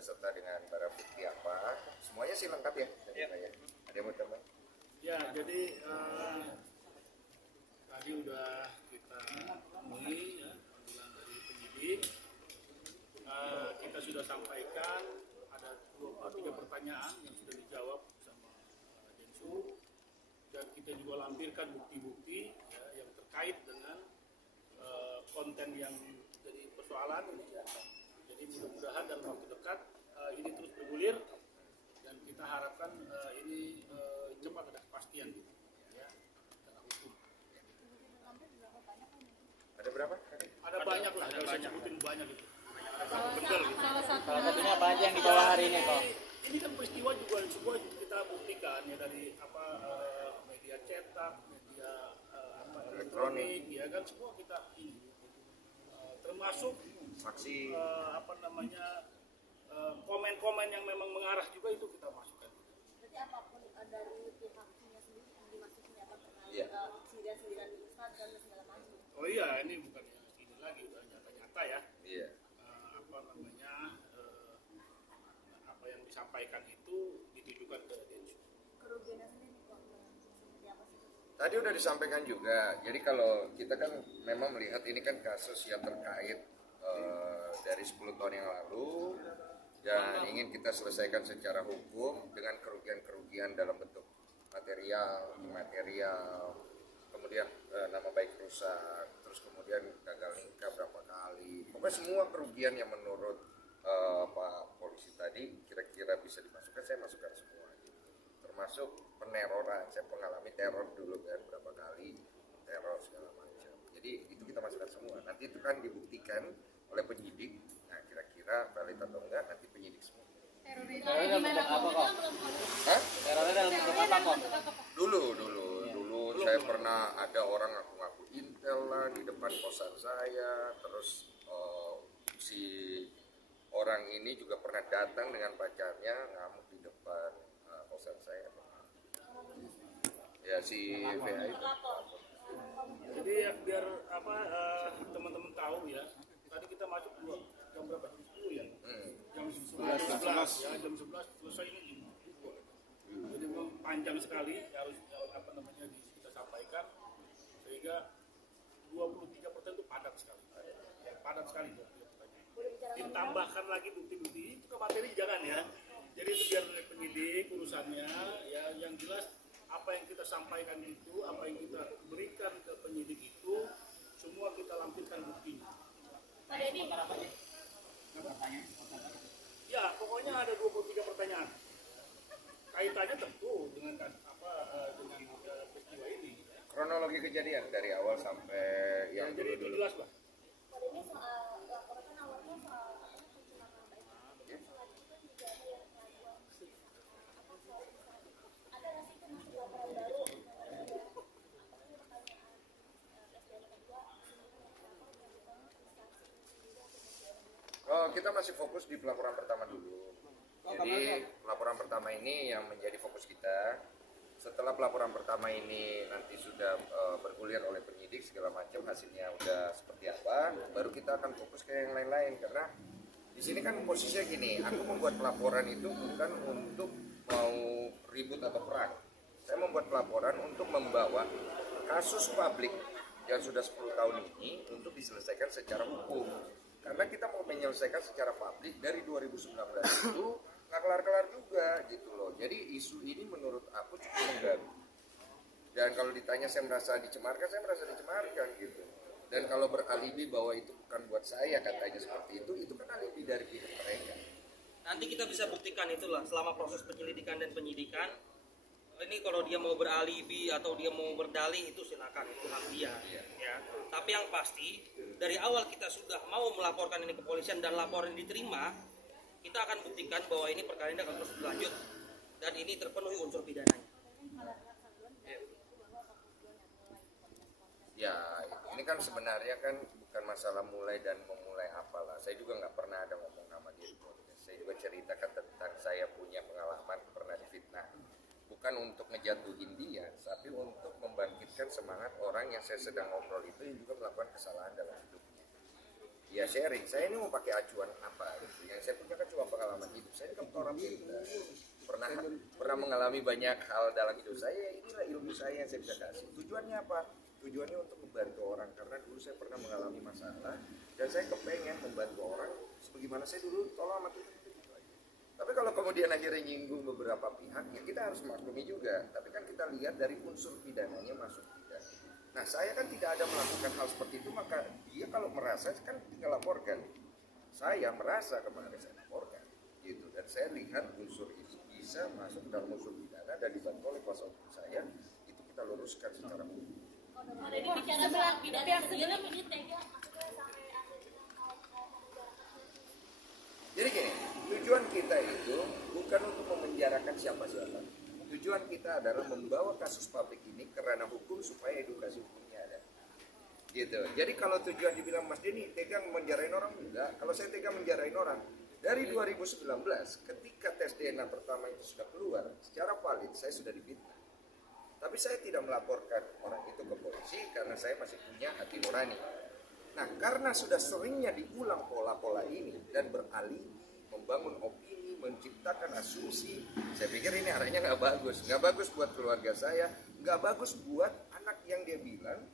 beserta dengan barang bukti apa, semuanya sih lengkap ya. Ya. Ada yang mau tambah? Ya, jadi tadi udah kita temui ya panggilan dari penyidik. Kita sudah sampaikan ada 23 pertanyaan yang sudah dijawab sama Densu, dan kita juga lampirkan bukti-bukti ya, yang terkait dengan konten yang jadi persoalan ini ya. Jadi mudah-mudahan dalam waktu dekat ini terus bergulir dan kita harapkan ini cepat ada kepastian gitu ya dalam hukum. Ada berapa? Ada banyak lah, ada banyak, sebutin banyak gitu. Betul gitu. Salah satunya apa aja yang dibawa hari ini kok? Ini kan peristiwa juga semua kita buktikan ya dari apa media cetak, media elektronik, ya kan semua kita ini termasuk Saksi. Berarti komen-komen yang memang mengarah juga itu kita masukkan. apapun dari pihaknya sendiri yang dimasukin apa terkait Iya. sindiran-sindiran di Instagram dan segala macam. Oh iya, ini bukan yang ini lagi, udah nyata-nyata ya. Iya. Apa yang disampaikan itu ditujukan ke Densu. Kerugiannya sendiri Pak, seperti apa sih? Tadi udah disampaikan juga. Jadi kalau kita kan memang melihat ini kan kasus yang terkait dari 10 tahun yang lalu dan ingin kita selesaikan secara hukum dengan kerugian-kerugian dalam bentuk material, imaterial, kemudian nama baik rusak, terus kemudian gagal nikah berapa kali. Pokoknya semua kerugian yang menurut Pak Polisi tadi kira-kira bisa dimasukkan, saya masukkan semua. Termasuk peneroran, saya mengalami teror dulu kan berapa kali, teror segala macam. Jadi itu kita masukkan semua. Nanti itu kan dibuktikan oleh penyidik. Nah kira-kira valid atau enggak nanti penyidik semua. Terornya dalam bentuk apa kok? Hah? Terornya dalam bentuk apa kok? Dulu saya pernah ada orang ngaku-ngaku intel lah di depan kosan saya. Terus si orang ini juga pernah datang dengan pacarnya ngamuk di depan kosan saya. Ya si VA itu. Jadi ya, biar apa teman-teman tahu ya. Tadi kita masuk jam berapa? Jam 10 ya. Jam 11 ya, jam 11 selesai ini. Jadi memang panjang sekali harus apa namanya kita sampaikan sehingga 23% itu padat sekali. Ya, padat sekali itu pertanyaan. Ditambahkan lagi bukti-bukti itu ke materi jangan ya. Jadi itu biar penyidik urusannya ya, yang jelas apa yang kita sampaikan itu, apa yang kita berikan ke penyidik itu semua kita lampirkan buktinya. Pak Deddy, Ya, pokoknya ada 23 pertanyaan. Kaitannya tentu dengan dengan peristiwa ini. Kronologi kejadian dari awal sampai yang Jadi itu dulu. jelas, Pak. Pak Deddy soal laporan kan awalnya soal pencemaran baik. Tapi selanjutnya juga ada yang pengaduan apa soal ada nggak sih termasuk laporan baru? Oh, kita masih fokus di pelaporan pertama dulu. Jadi pelaporan pertama ini yang menjadi fokus kita. Setelah pelaporan pertama ini nanti sudah bergulir oleh penyidik segala macam, hasilnya udah seperti apa, baru kita akan fokus ke yang lain-lain. Karena di sini kan posisinya gini, aku membuat pelaporan itu bukan untuk mau ribut atau perang. Saya membuat pelaporan untuk membawa kasus publik yang sudah 10 tahun ini untuk diselesaikan secara hukum. Karena kita mau menyelesaikan secara publik dari 2019 itu nggak kelar-kelar juga gitu loh. Jadi isu ini menurut aku cukup mengganggu. Dan kalau ditanya saya merasa dicemarkan, saya merasa dicemarkan gitu. Dan kalau beralibi bahwa itu bukan buat saya katanya seperti itu kan alibi dari pihak mereka. Nanti kita bisa buktikan itulah selama proses penyelidikan dan penyidikan. Ini kalau dia mau beralibi atau dia mau berdalih itu silakan, itu hak dia. Ya. Tapi yang pasti dari awal kita sudah mau melaporkan ini ke polisian dan laporan diterima, kita akan buktikan bahwa ini perkara ini akan terus berlanjut dan ini terpenuhi unsur pidananya. Ya, ini kan sebenarnya kan bukan masalah mulai dan memulai apalah. Saya juga nggak pernah ada ngomong nama dia di podcast. Saya juga ceritakan tentang saya punya pengalaman pernah difitnah. Bukan untuk ngejatuhin dia, tapi untuk membangkitkan semangat orang yang saya sedang ngobrol itu yang juga melakukan kesalahan dalam hidupnya. ya sharing. Saya ini mau pakai acuan apa gitu. Yang saya punya kan cuma pengalaman hidup. Saya kan orang pintar. Pernah mengalami banyak hal dalam hidup saya. Inilah ilmu saya yang saya bisa kasih. Tujuannya apa? Tujuannya untuk membantu orang, karena dulu saya pernah mengalami masalah dan saya kepengen membantu orang sebagaimana saya dulu tolong sama Tuhan. Tapi kalau kemudian akhirnya nyinggung beberapa pihak, ya kita harus maklumi juga. Tapi kan kita lihat dari unsur pidananya masuk tidak. Nah, saya kan tidak ada melakukan hal seperti itu, maka dia kalau merasa kan tinggal laporkan. Saya merasa kemarin saya laporkan, gitu. Dan saya lihat unsur itu bisa masuk dalam unsur pidana dan dibantu oleh kuasa hukum saya, itu kita luruskan secara hukum. Ada di bicara soal pidana sendiri ini tega maksudnya sampai akhirnya mau menjarakan. Jadi gini, tujuan kita itu bukan untuk memenjarakan siapa-siapa. Tujuan kita adalah membawa kasus publik ini ke ranah hukum supaya edukasi hukumnya ada. Gitu. Jadi kalau tujuan dibilang Mas Denny tega menjarain orang, enggak. Kalau saya tega menjarain orang, dari 2019 ketika tes DNA pertama itu sudah keluar, secara valid saya sudah difitnah. Tapi saya tidak melaporkan orang itu ke polisi karena saya masih punya hati nurani. Nah, karena sudah seringnya diulang pola-pola ini dan beralibi, membangun opini, menciptakan asumsi, saya pikir ini arahnya nggak bagus. Nggak bagus buat keluarga saya, nggak bagus buat anak yang dia bilang,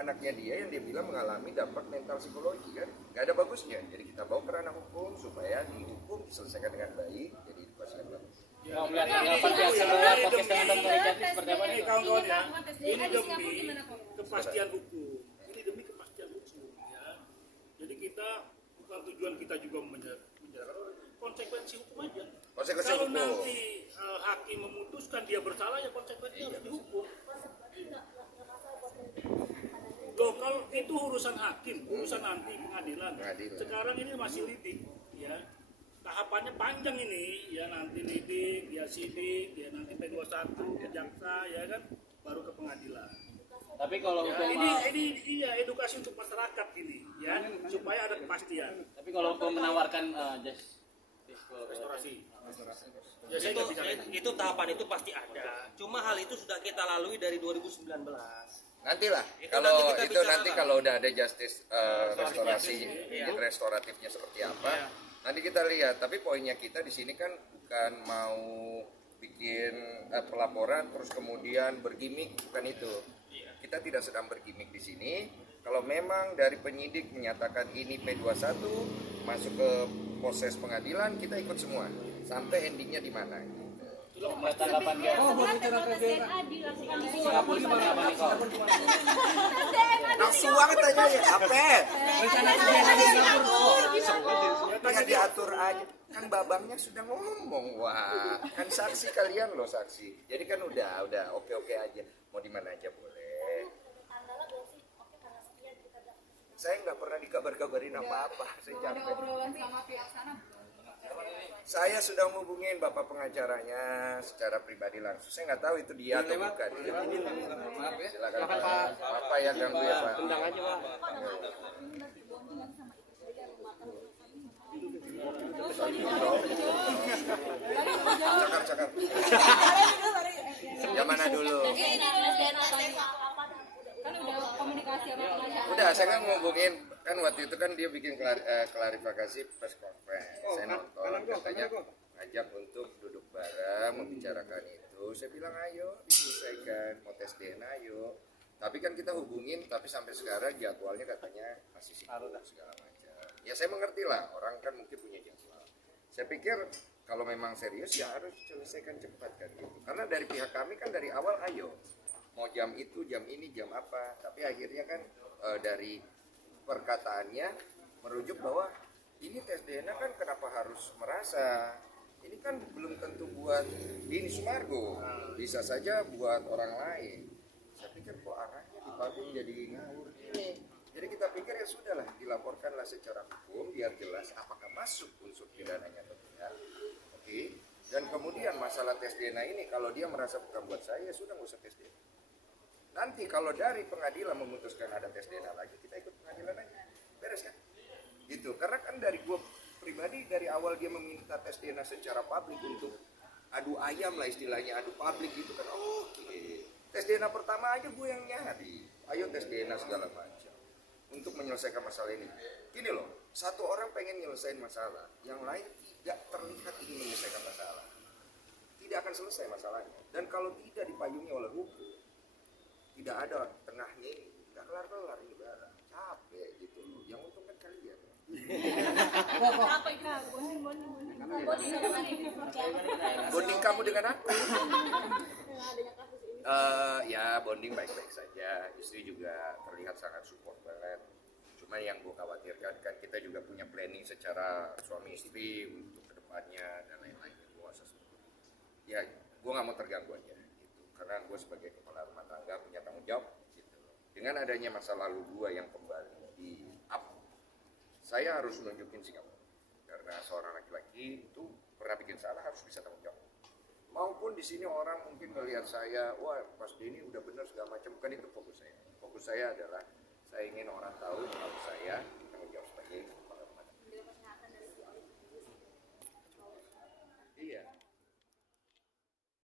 anaknya dia yang dia bilang mengalami dampak mental psikologi kan. Nggak ada bagusnya. Jadi kita bawa ke ranah hukum supaya dihukum, diselesaikan dengan baik, jadi edukasi yang bagus. Mau melihat tanggapan pihak sebelah podcast dengan Dr. Richard seperti apa nih? Ini kawan-kawan ya, ini demi kepastian hukum. Ini demi kepastian hukum ya. Jadi kita bukan tujuan kita juga menjarakan, konsekuensi hukum aja. Konsekuensi Kalau hukum. nanti hakim memutuskan dia bersalah ya konsekuensinya harus dihukum. Loh, kalau itu urusan hakim, urusan nanti pengadilan. Sekarang ini masih lidik ya. Tahapannya panjang ini, ya nanti lidik, ya sidik, ya nanti P21, jaksa, ya kan, baru ke pengadilan. Tapi kalau Ya, hukum ini iya edukasi untuk masyarakat ini, ya supaya ada kepastian. tapi kalau hukum menawarkan justice Restorasi. Ya saya nggak bicara itu. Itu tahapan itu pasti ada. Cuma hal itu sudah kita lalui dari 2019. Nantilah Itu kalau nanti kita itu bicarakan. nanti kalau udah ada justice restorasi Iya. restoratifnya seperti apa, Iya. nanti kita lihat. Tapi poinnya kita di sini kan bukan mau bikin pelaporan terus kemudian bergimik, bukan itu. Kita tidak sedang bergimik di sini. Kalau memang dari penyidik menyatakan ini P21 masuk ke proses pengadilan, kita ikut semua sampai endingnya di mana. melihat tanggapan dia. DNA dilakukan di sini. Singapura gimana Pak Niko? Langsung banget aja ya, apa? Tinggal diatur aja. Kan babangnya sudah ngomong, wah, kan saksi kalian loh saksi. Jadi kan udah oke aja. Mau di mana aja boleh. Tanggalnya belum sih. Oke karena sekian kita dapat. Saya nggak pernah dikabar-kabarin apa-apa. Saya capek. obrolan sama pihak sana. Saya sudah menghubungin bapak pengacaranya secara pribadi langsung. Saya nggak tahu itu dia atau bukan. Maaf ya. Silakan Pak. Apa yang ganggu ya Pak? Undang aja Pak. Cakar. Yang mana dulu? Kan udah komunikasi sama pengacara. Udah, saya kan ngomongin kan waktu itu kan dia bikin klarifikasi press conference. Saya nonton katanya ngajak untuk duduk bareng membicarakan itu. Saya bilang ayo diselesaikan, mau tes DNA ayo. Tapi kan kita hubungin, tapi sampai sekarang jadwalnya katanya masih sibuk segala macam. Ya saya mengerti lah, orang kan mungkin punya jadwal. Saya pikir kalau memang serius ya harus selesaikan cepat kan gitu. Karena dari pihak kami kan dari awal ayo. Mau jam itu, jam ini, jam apa. Tapi akhirnya kan dari perkataannya merujuk bahwa ini tes DNA kan kenapa harus merasa. Ini kan belum tentu buat Denny Sumargo. Bisa saja buat orang lain. Saya pikir kok arahnya di publik jadi ngawur ini. Jadi kita pikir ya sudahlah, dilaporkanlah secara hukum biar jelas apakah masuk unsur pidananya atau tidak. Oke. Dan kemudian masalah tes DNA ini kalau dia merasa bukan buat saya, ya sudah nggak usah tes DNA. Nanti kalau dari pengadilan memutuskan ada tes DNA lagi, kita ikut pengadilan aja. Beres kan? Gitu. Karena kan dari gua pribadi dari awal dia meminta tes DNA secara publik untuk adu ayam lah istilahnya, adu publik gitu kan. Oke. Tes DNA pertama aja gue yang nyari. Ayo tes DNA segala macam. untuk menyelesaikan masalah ini. Gini loh, satu orang pengen nyelesain masalah, yang lain tidak terlihat ingin menyelesaikan masalah, tidak akan selesai masalahnya. Dan kalau tidak dipayungi oleh hukum, tidak ada tengahnya ini, nggak kelar-kelar ini barang. Capek gitu loh. Yang untung kan kalian. Capek kak, Bonding kamu dengan aku. dengan adanya kasus ini. Ya bonding baik-baik saja. Istri juga terlihat sangat support banget. Cuma yang gue khawatirkan kan kita juga punya planning secara suami istri untuk kedepannya dan lain-lain. Ya gue nggak mau terganggu aja gitu. Karena gue sebagai kepala rumah tangga punya tanggung jawab gitu. Dengan adanya masa lalu gue yang kembali di up, saya harus nunjukin sikap. Karena seorang laki-laki itu pernah bikin salah harus bisa tanggung jawab. Maupun di sini orang mungkin melihat saya, wah Mas Denny udah benar segala macam, bukan itu fokus saya. Fokus saya adalah saya ingin orang tahu kalau saya